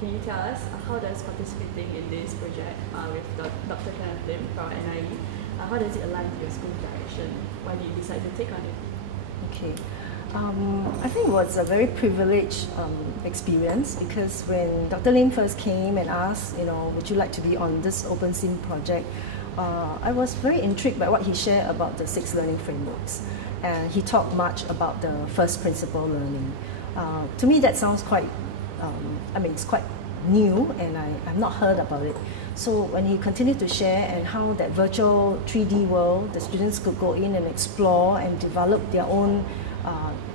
can you tell us how does participating in this project with Dr. Kenneth Lim from NIE, how does it align with your school direction? Why did you decide to take on it? Okay. I think it was a very privileged experience because when Dr. Lim first came and asked, would you like to be on this OpenSim project, I was very intrigued by what he shared about the 6 learning frameworks. And he talked much about the first principle learning. To me, that sounds quite, it's quite new and I've not heard about it. So when he continued to share and how that virtual 3D world, the students could go in and explore and develop their own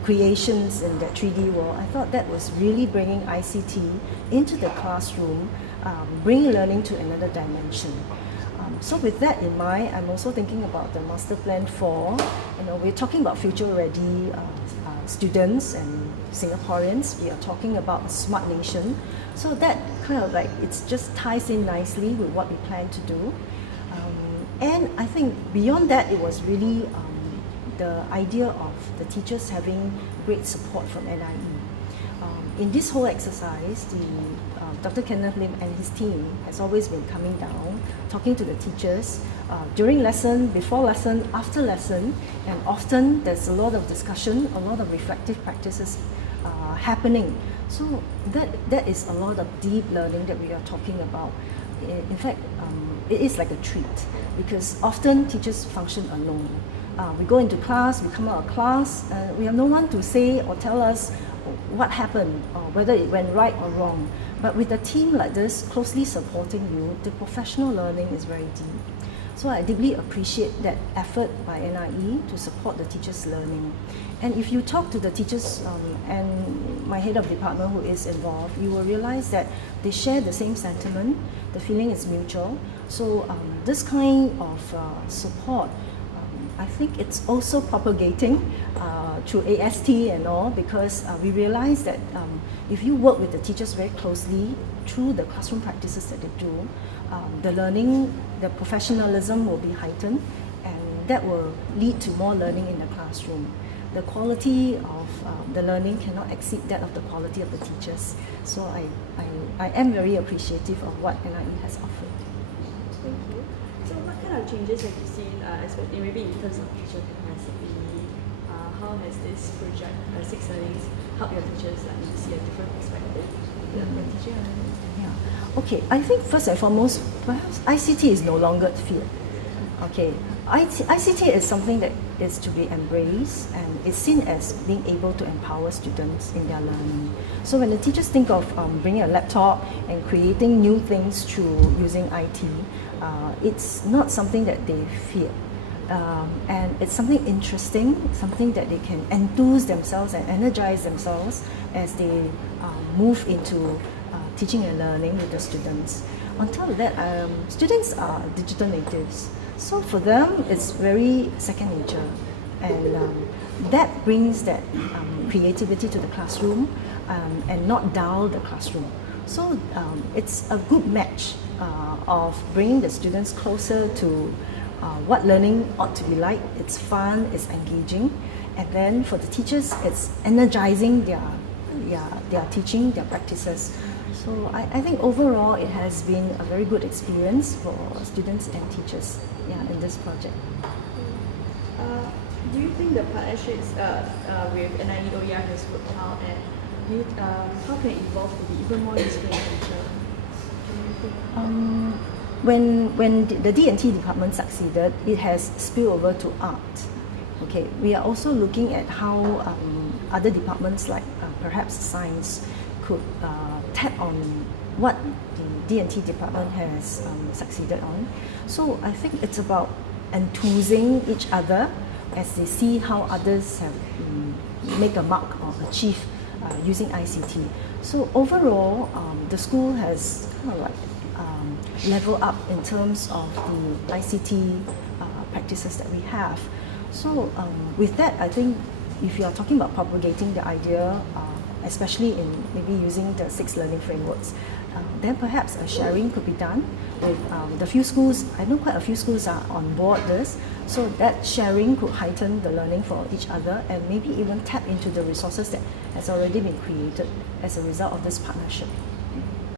creations in that 3D world, I thought that was really bringing ICT into the classroom, bringing learning to another dimension. So with that in mind, I'm also thinking about the master plan for, we're talking about future-ready students and Singaporeans. We are talking about a smart nation. So that kind of it just ties in nicely with what we plan to do. And I think beyond that, it was really the idea of the teachers having great support from NIE. In this whole exercise, Dr. Kenneth Lim and his team has always been coming down, talking to the teachers during lesson, before lesson, after lesson, and often there's a lot of discussion, a lot of reflective practices happening. So that is a lot of deep learning that we are talking about. In fact, it is like a treat because often teachers function alone. We go into class, we come out of class, we have no one to say or tell us what happened or whether it went right or wrong. But with a team like this closely supporting you, the professional learning is very deep. So I deeply appreciate that effort by NIE to support the teachers' learning. And if you talk to the teachers and my head of department who is involved, you will realize that they share the same sentiment, the feeling is mutual. So this kind of support, I think it's also propagating through AST and all because we realize that if you work with the teachers very closely through the classroom practices that they do, the learning, the professionalism will be heightened and that will lead to more learning in the classroom. The quality of the learning cannot exceed that of the quality of the teachers. So I am very appreciative of what NIE has offered. Thank you. So what kind of changes have you seen, especially maybe in terms of teacher capacity? How has this project, 6 Learnings, helped your teachers to see a different perspective when teaching? Yeah. Okay, I think first and foremost, perhaps ICT is no longer feared. Okay, ICT is something that is to be embraced and is seen as being able to empower students in their learning. So when the teachers think of bringing a laptop and creating new things through using IT, it's not something that they fear. And it's something interesting, something that they can enthuse themselves and energize themselves as they move into teaching and learning with the students. On top of that, students are digital natives. So for them, it's very second nature. And that brings that creativity to the classroom and not dull the classroom. So it's a good match of bringing the students closer to what learning ought to be like. It's fun, it's engaging, and then for the teachers, it's energizing their teaching, their practices. So I think overall it has been a very good experience for students and teachers in this project. Do you think the partnerships with NIE OER has worked out, and how can it evolve to be even more useful in the future? When the D&T department succeeded, it has spilled over to art. Okay, we are also looking at how other departments like perhaps science could tap on what the D&T department has succeeded on. So I think it's about enthusing each other as they see how others have make a mark or achieve using ICT. So overall, the school has kind of level up in terms of the ICT practices that we have. So with that, I think if you are talking about propagating the idea, especially in maybe using the 6 learning frameworks, then perhaps a sharing could be done with the few schools. I know quite a few schools are on board this, so that sharing could heighten the learning for each other and maybe even tap into the resources that has already been created as a result of this partnership.